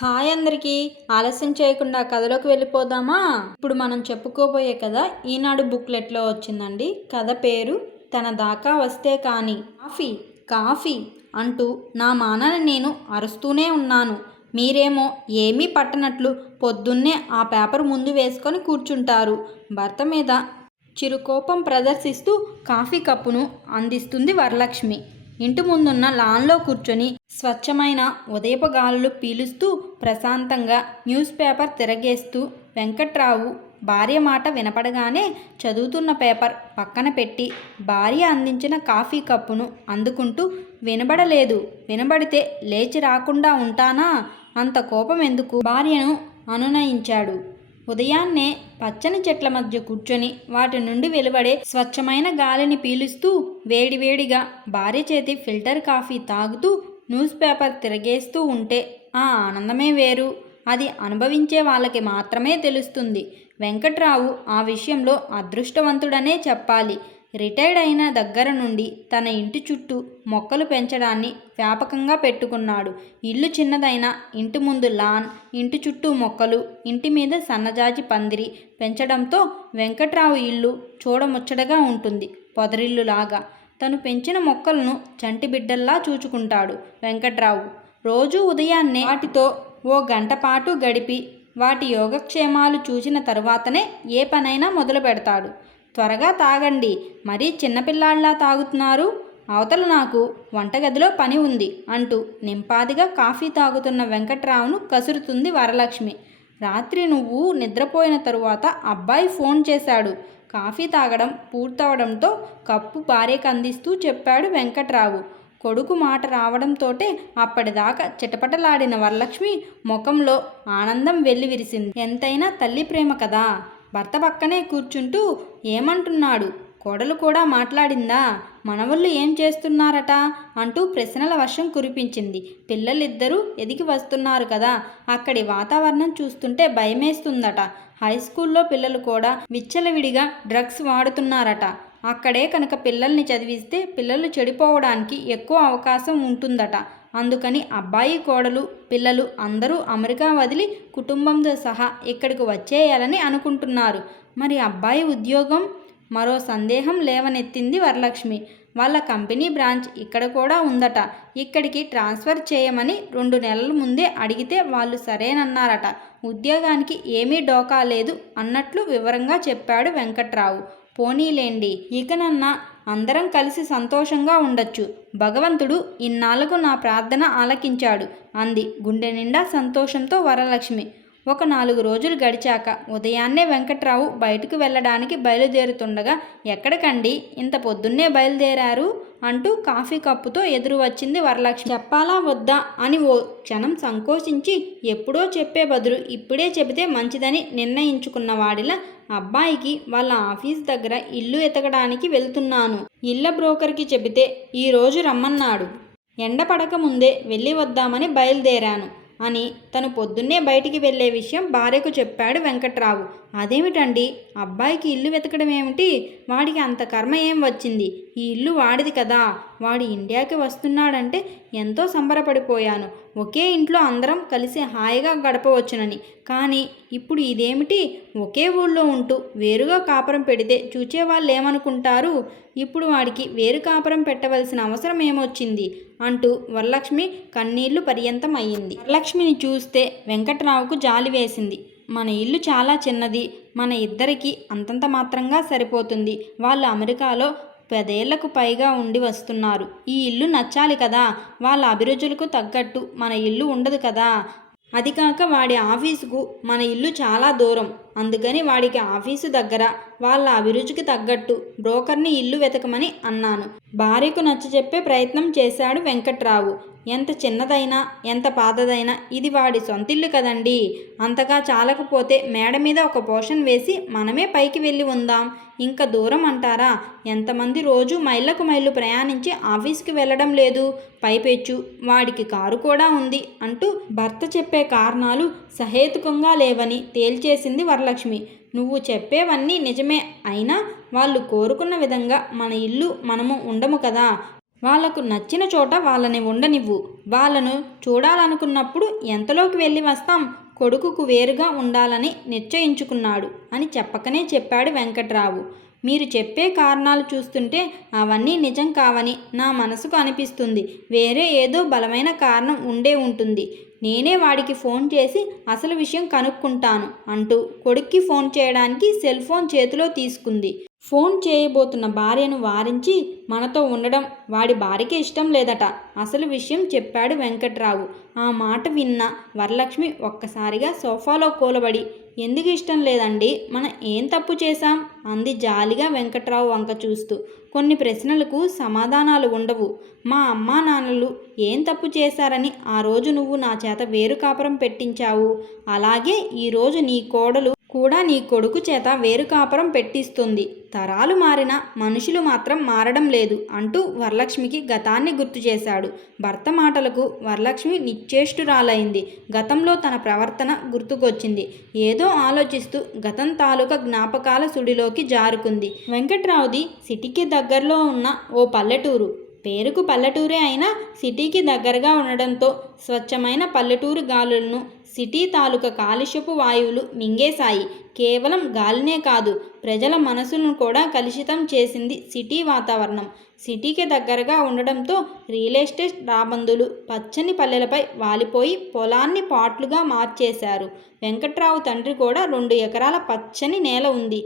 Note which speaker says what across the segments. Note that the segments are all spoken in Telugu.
Speaker 1: హాయ్ అందరికీ. ఆలస్యం చేయకుండా కథలోకి వెళ్ళిపోదామా? ఇప్పుడు మనం చెప్పుకోబోయే కథ ఈనాడు బుక్లెట్లో వచ్చిందండి. కథ పేరు తన దాకా వస్తే కానీ. కాఫీ కాఫీ అంటూ నా మానని నేను అరుస్తూనే ఉన్నాను. మీరేమో ఏమీ పట్టనట్లు పొద్దున్నే ఆ పేపర్ ముందు వేసుకొని కూర్చుంటారు. భర్త మీద చిరుకోపం ప్రదర్శిస్తూ కాఫీ కప్పును అందిస్తుంది వరలక్ష్మి. ఇంటి ముందున్న లాన్లో కూర్చొని స్వచ్ఛమైన ఉదయపు గాలులు పీలుస్తూ ప్రశాంతంగా న్యూస్ పేపర్ తిరగేస్తూ వెంకట్రావు భార్య మాట వినపడగానే చదువుతున్న పేపర్ పక్కన పెట్టి భార్య అందించిన కాఫీ కప్పును అందుకుంటూ వినబడలేదు వినబడితే లేచి రాకుండా ఉంటానా? అంత కోపం ఎందుకు? భార్యను అనునయించాడు. ఉదయాన్నే పచ్చని చెట్ల మధ్య కూర్చొని వాటి నుండి వెలువడే స్వచ్ఛమైన గాలిని పీలుస్తూ వేడివేడిగా భార్య చేతి ఫిల్టర్ కాఫీ తాగుతూ న్యూస్ పేపర్ తిరగేస్తూ ఉంటే ఆ ఆనందమే వేరు. అది అనుభవించే వాళ్ళకి మాత్రమే తెలుస్తుంది. వెంకట్రావు ఆ విషయంలో అదృష్టవంతుడనే చెప్పాలి. రిటైర్డ్ అయిన దగ్గర నుండి తన ఇంటి చుట్టూ మొక్కలు పెంచడాన్ని వ్యాపకంగా పెట్టుకున్నాడు. ఇల్లు చిన్నదైనా ఇంటి ముందు లాన్ ఇంటి చుట్టూ మొక్కలు ఇంటి మీద సన్నజాజి పందిరి పెంచడంతో వెంకట్రావు ఇల్లు చూడముచ్చటగా ఉంటుంది. పొదరిల్లులాగా తను పెంచిన మొక్కలను చంటి బిడ్డల్లా చూచుకుంటాడు వెంకట్రావు. రోజూ ఉదయాన్నే వాటితో ఓ గంట పాటు గడిపి వాటి యోగక్షేమాలు చూసిన తరువాతనే ఏ పనైనా మొదలు పెడతాడు త్వరగా తాగండి. మరీ చిన్నపిల్లాళ్ళలా తాగుతున్నారు? అవతల నాకు వంటగదిలో పని ఉంది అంటూ నింపాదిగా కాఫీ తాగుతున్న వెంకట్రావును కసురుతుంది వరలక్ష్మి. రాత్రి నువ్వు నిద్రపోయిన తరువాత అబ్బాయి ఫోన్ చేశాడు. కాఫీ తాగడం పూర్తవడంతో కప్పు భార్యకు అందిస్తూ చెప్పాడు వెంకట్రావు. కొడుకు మాట రావడంతోటే అప్పటిదాకా చిటపటలాడిన వరలక్ష్మి ముఖంలో ఆనందం వెల్లివిరిసింది. ఎంతైనా తల్లి ప్రేమ కదా? భర్త పక్కనే కూర్చుంటూ ఏమంటున్నాడు? కోడలు కూడా మాట్లాడిందా? మనవళ్ళు ఏం చేస్తున్నారట? అంటూ ప్రశ్నల వర్షం కురిపించింది. పిల్లలిద్దరూ ఎదిగి వస్తున్నారు కదా? అక్కడి వాతావరణం చూస్తుంటే భయమేస్తుందట. హై స్కూల్లో పిల్లలు కూడా విచ్చలవిడిగా డ్రగ్స్ వాడుతున్నారట. అక్కడే కనుక పిల్లల్ని చదివిస్తే పిల్లలు చెడిపోవడానికి ఎక్కువ అవకాశం ఉంటుందట. అందుకని అబ్బాయి కోడలు పిల్లలు అందరూ అమెరికా వదిలి కుటుంబంతో సహా ఇక్కడికి వచ్చేయాలని అనుకుంటున్నారు. మరి అబ్బాయి ఉద్యోగం? మరో సందేహం లేవనెత్తింది వరలక్ష్మి. వాళ్ళ కంపెనీ బ్రాంచ్ ఇక్కడ కూడా ఉందట. ఇక్కడికి ట్రాన్స్ఫర్ చేయమని రెండు నెలల ముందే అడిగితే వాళ్ళు సరేనన్నారట. ఉద్యోగానికి ఏమీ డోకా లేదు అన్నట్లు వివరంగా చెప్పాడు వెంకట్రావు. పోనీలేండి. ఇకనన్నా అందరం కలిసి సంతోషంగా ఉండొచ్చు. భగవంతుడు ఇన్నాళ్ళకు నా ప్రార్థన ఆలకించాడు. అంది. గుండె నిండా సంతోషంతో వరలక్ష్మి. ఒక నాలుగు రోజులు గడిచాక ఉదయాన్నే వెంకట్రావు బయటకు వెళ్ళడానికి బయలుదేరుతుండగా ఎక్కడికండి? ఇంత పొద్దున్నే బయలుదేరారు అంటూ కాఫీ కప్పుతో ఎదురు వచ్చింది వరలక్ష్మి. చెప్పాలా వద్దా? అని ఓ క్షణం సంకోచించి ఎప్పుడో చెప్పే బదులు ఇప్పుడే చెబితే మంచిదని నిర్ణయించుకున్న వాడిలా అబ్బాయికి వాళ్ళ ఆఫీస్ దగ్గర ఇల్లు ఎతకడానికి వెళ్తున్నాను. ఇళ్ళ బ్రోకర్కి చెబితే ఈరోజు రమ్మన్నాడు. ఎండ పడక ముందే వెళ్ళి వద్దామని బయలుదేరాను. అని తను పొద్దున్నే బయటికి వెళ్ళే విషయం భార్యకు చెప్పాడు వెంకట్రావు. అదేమిటండి? అబ్బాయికి ఇల్లు వెతకడం ఏమిటి? వాడికి అంత కర్మ ఏం వచ్చింది? ఈ ఇల్లు వాడిది కదా. వాడు ఇండియాకి వస్తున్నాడంటే ఎంతో సంబరపడిపోయాను. ఒకే ఇంట్లో అందరం కలిసి హాయిగా గడపవచ్చునని. కానీ ఇప్పుడు ఇదేమిటి? ఒకే ఊళ్ళో ఉంటూ వేరుగా కాపురం పెడితే చూచేవాళ్ళు ఏమనుకుంటారు ఇప్పుడు వాడికి వేరు కాపురం పెట్టవలసిన అవసరం ఏమొచ్చింది? అంటూ వరలక్ష్మి కన్నీళ్ళు పర్యంతం అయ్యింది వరలక్ష్మిని చూస్తే వెంకట్రావుకు జాలి వేసింది. మన ఇల్లు చాలా చిన్నది మన ఇద్దరికి అంతంత మాత్రంగా సరిపోతుంది. వాళ్ళు అమెరికాలో పదేళ్ళకు పైగా ఉండి వస్తున్నారు. ఈ ఇల్లు నచ్చాలి కదా వాళ్ళ అభిరుచులకు తగ్గట్టు మన ఇల్లు ఉండదు కదా. అది కాక వాడి ఆఫీసుకు మన ఇల్లు చాలా దూరం. అందుకని వాడికి ఆఫీసు దగ్గర వాళ్ళ అభిరుచికి తగ్గట్టు బ్రోకర్ని ఇల్లు వెతకమని అన్నాను. భార్యకు నచ్చ చెప్పే ప్రయత్నం చేశాడు వెంకట్రావు. ఎంత చిన్నదైనా ఎంత పాతదైనా ఇది వాడి సొంతిల్లు కదండి. అంతగా చాలకపోతే మేడ మీద ఒక పోషన్ వేసి మనమే పైకి వెళ్ళి ఉందాం. ఇంకా దూరం అంటారా? ఎంతమంది రోజు మైళ్ళకు మైళ్ళు ప్రయాణించి ఆఫీస్కి వెళ్ళడం లేదు. పైపెచ్చు వాడికి కారు కూడా ఉంది అంటూ భర్త చెప్పే కారణాలు సహేతుకంగా లేవని తేల్చేసింది వరలక్ష్మి. నువ్వు చెప్పేవన్నీ నిజమే అయినా వాళ్ళు కోరుకున్న విధంగా మన ఇల్లు మనము ఉండము కదా. వాళ్ళకు నచ్చిన చోట వాళ్ళని ఉండనివ్వు. వాళ్ళను చూడాలనుకున్నప్పుడు ఎంతలోకి వెళ్ళి వస్తాం? కొడుకుకు వేరుగా ఉండాలని నిశ్చయించుకున్నాడు అని చెప్పకనే చెప్పాడు వెంకట్రావు. మీరు చెప్పే కారణాలు చూస్తుంటే అవన్నీ నిజం కావని నా మనసుకు అనిపిస్తుంది. వేరే ఏదో బలమైన కారణం ఉండే ఉంటుంది. నేనే వాడికి ఫోన్ చేసి అసలు విషయం కనుక్కుంటాను అంటూ కొడుక్కి ఫోన్ చేయడానికి సెల్ ఫోన్ చేతిలో తీసుకుంది. ఫోన్ చేయబోతున్న భార్యను వారించి మనతో ఉండడం వాడి భార్యకి ఇష్టం లేదట. అసలు విషయం చెప్పాడు వెంకట్రావు. ఆ మాట విన్న వరలక్ష్మి ఒక్కసారిగా సోఫాలో కూలబడి ఎందుకు ఇష్టం లేదండి? మనం ఏం తప్పు చేశాం? అంది జాలిగా వెంకట్రావు వంక చూస్తూ. కొన్ని ప్రశ్నలకు సమాధానాలు ఉండవు. మా అమ్మా నాన్నలు ఏం తప్పు చేశారని ఆ రోజు నువ్వు నా చేత వేరు కాపురం పెట్టించావు. అలాగే ఈరోజు నీ కోడలు కూడా నీ కొడుకు చేత వేరు కాపురం పెట్టిస్తుంది. తరాలు మారినా మనుషులు మాత్రం మారడం లేదు అంటూ వరలక్ష్మికి గతాన్ని గుర్తు చేశాడు. భర్త మాటలకు వరలక్ష్మి నిశ్చేష్టురాలైంది గతంలో తన ప్రవర్తన గుర్తుకొచ్చింది. ఏదో ఆలోచిస్తూ గతం తాలూకా జ్ఞాపకాల సుడిలోకి జారుకుంది. వెంకట్రావుది సిటీకి దగ్గరలో ఉన్న ఓ పల్లెటూరు. పేరుకు పల్లెటూరే అయినా సిటీకి దగ్గరగా ఉండడంతో స్వచ్ఛమైన పల్లెటూరు గాలులను సిటీ తాలూకా కాలుష్యపు వాయువులు మింగేశాయి. కేవలం గాలినే కాదు ప్రజల మనసులను కూడా కలుషితం చేసింది సిటీ వాతావరణం. సిటీకి దగ్గరగా ఉండడంతో రియల్ ఎస్టేట్ రాబందులు పచ్చని పల్లెలపై వాలిపోయి పొలాన్ని పాట్లుగా మార్చేశారు. వెంకట్రావు తండ్రి కూడా రెండు ఎకరాల పచ్చని నేల ఉంది.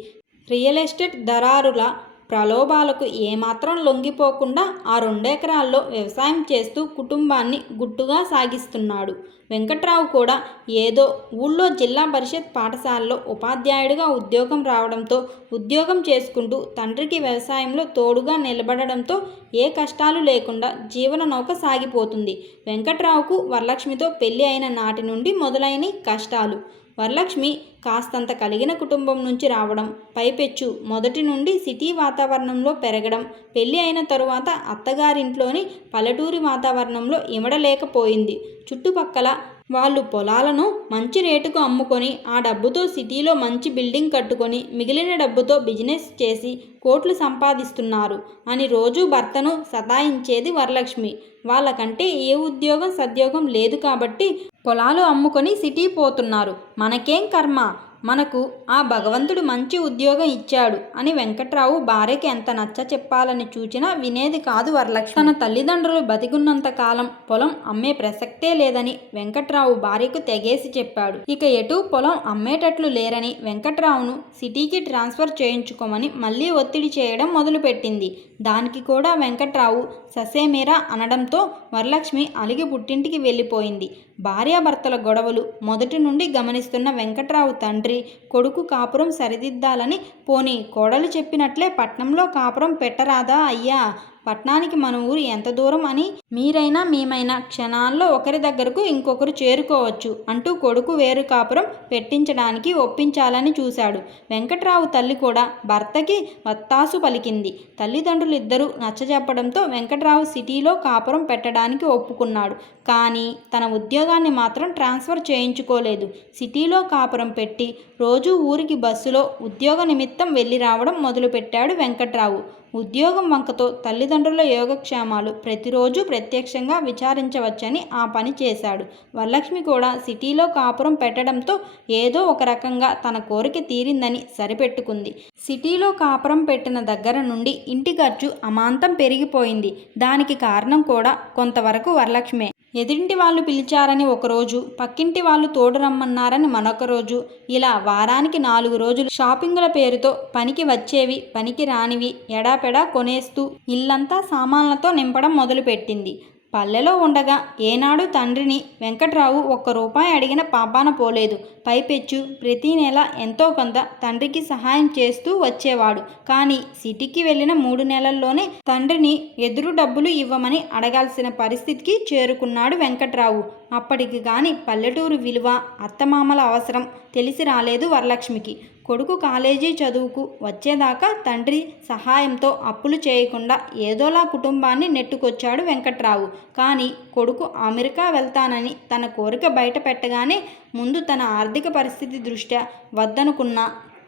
Speaker 1: రియల్ ఎస్టేట్ దరారుల ప్రలోభాలకు ఏమాత్రం లొంగిపోకుండా ఆ రెండెకరాల్లో వ్యవసాయం చేస్తూ కుటుంబాన్ని గుట్టుగా సాగిస్తున్నాడు. వెంకట్రావు కూడా ఏదో ఊళ్ళో జిల్లా పరిషత్ పాఠశాలలో ఉపాధ్యాయుడిగా ఉద్యోగం రావడంతో ఉద్యోగం చేసుకుంటూ తండ్రికి వ్యవసాయంలో తోడుగా నిలబడడంతో ఏ కష్టాలు లేకుండా జీవన నౌక సాగిపోతుంది. వెంకట్రావుకు వరలక్ష్మితో పెళ్ళి అయిన నాటి నుండి మొదలైన కష్టాలు. వరలక్ష్మి కాస్తంత కలిగిన కుటుంబం నుంచి రావడం పైపెచ్చు మొదటి నుండి సిటీ వాతావరణంలో పెరగడం పెళ్ళి అయిన తరువాత అత్తగారింట్లోని పల్లెటూరి వాతావరణంలో ఇమడలేకపోయింది. చుట్టుపక్కల వాళ్ళు పొలాలను మంచి రేటుకు అమ్ముకొని ఆ డబ్బుతో సిటీలో మంచి బిల్డింగ్ కట్టుకొని మిగిలిన డబ్బుతో బిజినెస్ చేసి కోట్లు సంపాదిస్తున్నారు అని రోజు భర్తను సతాయించేది వరలక్ష్మి. వాళ్ళకంటే ఏ ఉద్యోగం సద్యోగం లేదు కాబట్టి పొలాలు అమ్ముకొని సిటీ పోతున్నారు. మనకేం కర్మ? మనకు ఆ భగవంతుడు మంచి ఉద్యోగం ఇచ్చాడు అని వెంకట్రావు భార్యకి ఎంత నచ్చ చెప్పాలని చూచినా వినేది కాదు వరలక్ష్మి. తన తల్లిదండ్రులు బతికున్నంత కాలం పొలం అమ్మే ప్రసక్తే లేదని వెంకట్రావు భార్యకు తెగేసి చెప్పాడు. ఇక ఎటు పొలం అమ్మేటట్లు లేరని వెంకట్రావును సిటీకి ట్రాన్స్ఫర్ చేయించుకోమని మళ్ళీ ఒత్తిడి చేయడం మొదలుపెట్టింది. దానికి కూడా వెంకట్రావు ససేమేరా అనడంతో వరలక్ష్మి అలిగి పుట్టింటికి వెళ్ళిపోయింది. భార్యాభర్తల గొడవలు మొదటి నుండి గమనిస్తున్న వెంకట్రావు తండ్రి కొడుకు కాపురం సరిదిద్దాలని పోనీ కోడలు చెప్పినట్లే పట్నంలో కాపురం పెట్టరాదా అయ్యా? పట్నానికి మన ఊరు ఎంత దూరం అని మీరైనా మేమైనా క్షణాల్లో ఒకరి దగ్గరకు ఇంకొకరు చేరుకోవచ్చు అంటూ కొడుకు వేరు కాపురం పెట్టించడానికి ఒప్పించాలని చూశాడు. వెంకట్రావు తల్లి కూడా భర్తకి వత్తాసు పలికింది. తల్లిదండ్రులు ఇద్దరూ నచ్చజెప్పడంతో వెంకట్రావు సిటీలో కాపురం పెట్టడానికి ఒప్పుకున్నాడు. కానీ తన ఉద్యోగాన్ని మాత్రం ట్రాన్స్ఫర్ చేయించుకోలేదు. సిటీలో కాపురం పెట్టి రోజూ ఊరికి బస్సులో ఉద్యోగ నిమిత్తం వెళ్ళి రావడం మొదలుపెట్టాడు వెంకట్రావు. ఉద్యోగం వంకతో తల్లిదండ్రుల యోగక్షేమాలు ప్రతిరోజు ప్రత్యక్షంగా విచారించవచ్చని ఆ పని చేశాడు. వరలక్ష్మి కూడా సిటీలో కాపురం పెట్టడంతో ఏదో ఒక రకంగా తన కోరిక తీరిందని సరిపెట్టుకుంది. సిటీలో కాపురం పెట్టిన దగ్గర నుండి ఇంటి ఖర్చు అమాంతం పెరిగిపోయింది. దానికి కారణం కూడా కొంతవరకు వరలక్ష్మే. ఎదురింటి వాళ్ళు పిలిచారని ఒకరోజు పక్కింటి వాళ్ళు తోడు రమ్మన్నారని మరొక రోజు. ఇలా వారానికి నాలుగు రోజులు షాపింగుల పేరుతో పనికి వచ్చేవి పనికి రానివి ఎడాపెడా కొనేస్తూ ఇల్లంతా సామాన్లతో నింపడం మొదలుపెట్టింది. పల్లెలో ఉండగా ఏనాడు తండ్రిని వెంకట్రావు ఒక్క రూపాయి అడిగిన పాపాన పోలేదు. పైపెచ్చు ప్రతి నెల ఎంతో కొంత తండ్రికి సహాయం చేస్తూ వచ్చేవాడు. కానీ సిటీకి వెళ్ళిన మూడు నెలల్లోనే తండ్రిని ఎదురు డబ్బులు ఇవ్వమని అడగాల్సిన పరిస్థితికి చేరుకున్నాడు వెంకట్రావు. అప్పటికి కానీ పల్లెటూరు విలువ అత్తమామల అవసరం తెలిసి రాలేదు వరలక్ష్మికి. కొడుకు కాలేజీ చదువుకు వచ్చేదాకా తండ్రి సహాయంతో అప్పులు చేయకుండా ఏదోలా కుటుంబాన్ని నెట్టుకొచ్చాడు వెంకట్రావు. కానీ కొడుకు అమెరికా వెళ్తానని తన కోరిక బయట పెట్టగానే ముందు తన ఆర్థిక పరిస్థితి దృష్ట్యా వద్దనుకున్న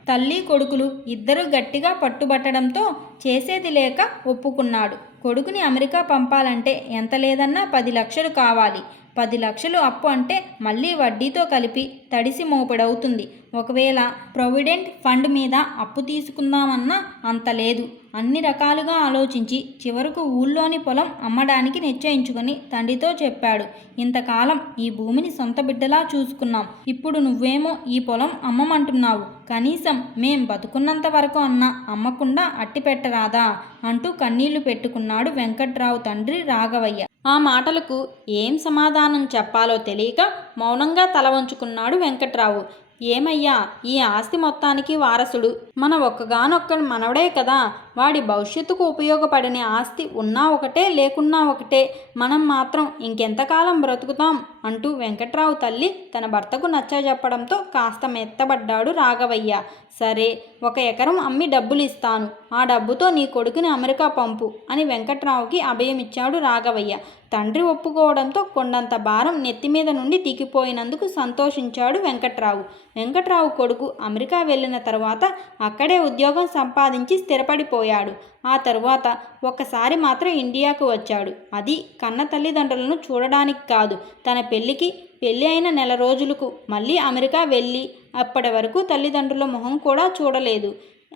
Speaker 1: తల్లి కొడుకులు ఇద్దరు గట్టిగా పట్టుబట్టడంతో చేసేది లేక ఒప్పుకున్నాడు. కొడుకుని అమెరికా పంపాలంటే ఎంత లేదన్నా పది లక్షలు కావాలి. పది లక్షలు అప్పు అంటే మళ్ళీ వడ్డీతో కలిపి తడిసి మోపెడవుతుంది. ఒకవేళ ప్రొవిడెంట్ ఫండ్ మీద అప్పు తీసుకుందామన్నా అంత లేదు. అన్ని రకాలుగా ఆలోచించి చివరకు ఊళ్ళోని పొలం అమ్మడానికి నిశ్చయించుకుని తండ్రితో చెప్పాడు. ఇంతకాలం ఈ భూమిని సొంత బిడ్డలా చూసుకున్నాం. ఇప్పుడు నువ్వేమో ఈ పొలం అమ్మమంటున్నావు. కనీసం మేం బతుకున్నంత వరకు అన్నా అమ్మకుండా అట్టి పెట్టరాదా అంటూ కన్నీళ్ళు పెట్టుకున్నాడు వెంకట్రావు తండ్రి రాఘవయ్య. ఆ మాటలకు ఏం సమాధానం చెప్పాలో తెలియక మౌనంగా తల వంచుకున్నాడు వెంకట్రావు. ఏమయ్యా ఈ ఆస్తి మొత్తానికి వారసుడు. మన ఒక్కగానొక్క మనవడే కదా. వాడి భవిష్యత్తుకు ఉపయోగపడని ఆస్తి ఉన్నా ఒకటే లేకున్నా ఒకటే. మనం మాత్రం ఇంకెంతకాలం బ్రతుకుతాం అంటూ వెంకట్రావు తల్లి తన భర్తకు నచ్చజెప్పడంతో కాస్త మెత్తబడ్డాడు రాఘవయ్య. సరే ఒక ఎకరం అమ్మి డబ్బులు ఇస్తాను ఆ డబ్బుతో నీ కొడుకుని అమెరికా పంపు అని వెంకట్రావుకి అభయమిచ్చాడు రాఘవయ్య. తండ్రి ఒప్పుకోవడంతో కొండంత భారం నెత్తి మీద నుండి దిగిపోయినందుకు సంతోషించాడు వెంకట్రావు. వెంకట్రావు కొడుకు అమెరికా వెళ్ళిన తర్వాత అక్కడే ఉద్యోగం సంపాదించి స్థిరపడిపోయాడు. ఆ తరువాత ఒక్కసారి మాత్రం ఇండియాకు వచ్చాడు. అది కన్న తల్లిదండ్రులను చూడడానికి కాదు తన పెళ్ళికి పెళ్ళి అయిన నెల రోజులకు మళ్ళీ అమెరికా వెళ్ళి అప్పటి వరకు తల్లిదండ్రుల మొహం కూడా చూడలేదు.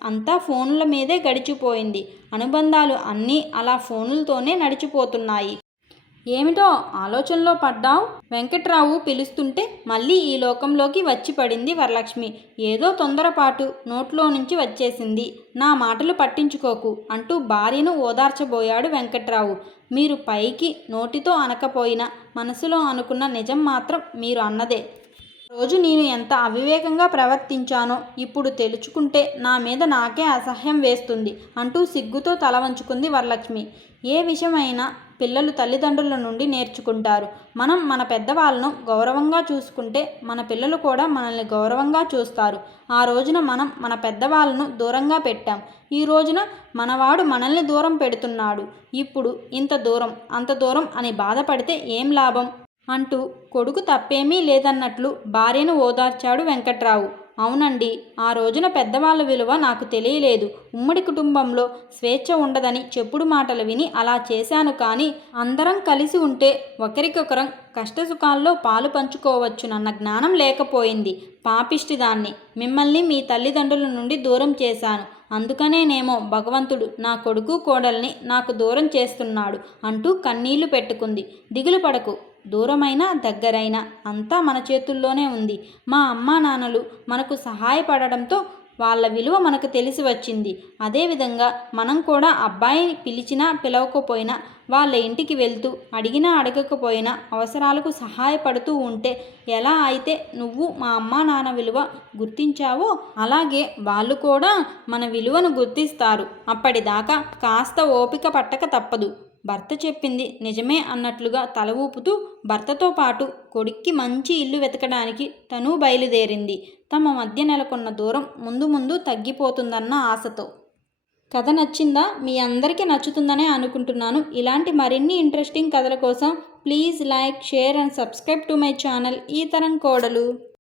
Speaker 1: అంతా ఫోన్ల మీదే గడిచిపోయింది. అనుబంధాలు అన్నీ అలా ఫోన్లతోనే నడిచిపోతున్నాయి. ఏమిటో ఆలోచనలో పడ్డావు? వెంకట్రావు పిలుస్తుంటే మళ్ళీ ఈ లోకంలోకి వచ్చి పడింది వరలక్ష్మి. ఏదో తొందరపాటు నోట్లో నుంచి వచ్చేసింది. నా మాటలు పట్టించుకోకు అంటూ భార్యను ఓదార్చబోయాడు వెంకట్రావు. మీరు పైకి నోటితో అనకపోయినా మనసులో అనుకున్న నిజం మాత్రం మీరు అన్నదే. రోజు నేను ఎంత అవివేకంగా ప్రవర్తించానో ఇప్పుడు తెలుసుకుంటే నా మీద నాకే అసహ్యం వేస్తుంది అంటూ సిగ్గుతో తల వంచుకుంది వరలక్ష్మి. ఏ విషయమైనా పిల్లలు తల్లిదండ్రుల నుండి నేర్చుకుంటారు. మనం మన పెద్దవాళ్ళను గౌరవంగా చూసుకుంటే మన పిల్లలు కూడా మనల్ని గౌరవంగా చూస్తారు. ఆ రోజున మనం మన పెద్దవాళ్ళను దూరంగా పెట్టాం. ఈ రోజున మనవాడు మనల్ని దూరం పెడుతున్నాడు. ఇప్పుడు ఇంత దూరం అంత దూరం అని బాధపడితే ఏం లాభం? అంటూ కొడుకు తప్పేమీ లేదన్నట్లు భార్యను ఓదార్చాడు వెంకట్రావు. అవునండి ఆ రోజున పెద్దవాళ్ళ విలువ నాకు తెలియలేదు. ఉమ్మడి కుటుంబంలో స్వేచ్ఛ ఉండదని చెప్పుడు మాటలు విని అలా చేశాను కానీ అందరం కలిసి ఉంటే ఒకరికొకరం కష్టసుఖాల్లో పాలు పంచుకోవచ్చునన్న జ్ఞానం లేకపోయింది. పాపిష్టి దాన్ని. మిమ్మల్ని మీ తల్లిదండ్రుల నుండి దూరం చేశాను. అందుకనేనేమో భగవంతుడు నా కొడుకు కోడల్ని నాకు దూరం చేస్తున్నాడు అంటూ కన్నీళ్ళు పెట్టుకుంది. దిగులు పడకు. దూరమైన దగ్గరైనా అంతా మన చేతుల్లోనే ఉంది. మా అమ్మా నాన్నలు మనకు సహాయపడడంతో వాళ్ళ విలువ మనకు తెలిసి వచ్చింది. అదేవిధంగా మనం కూడా అబ్బాయిని పిలిచినా పిలవకపోయినా వాళ్ళ ఇంటికి వెళ్తూ అడిగినా అడగకపోయినా అవసరాలకు సహాయపడుతూ ఉంటే ఎలా అయితే నువ్వు మా అమ్మా నాన్న విలువ గుర్తించావో అలాగే వాళ్ళు కూడా మన విలువను గుర్తిస్తారు. అప్పటిదాకా కాస్త ఓపిక పట్టక తప్పదు. భర్త చెప్పింది నిజమే అన్నట్లుగా తల ఊపుతూ భర్తతో పాటు కొడుక్కి మంచి ఇల్లు వెతకడానికి తను బయలుదేరింది. తమ మధ్య నెలకొన్న దూరం ముందు ముందు తగ్గిపోతుందన్న ఆశతో. కథ నచ్చిందా? మీ అందరికీ నచ్చుతుందనే అనుకుంటున్నాను. ఇలాంటి మరిన్ని ఇంట్రెస్టింగ్ కథల కోసం please like share and subscribe to my channel ఈ తరం కోడలు.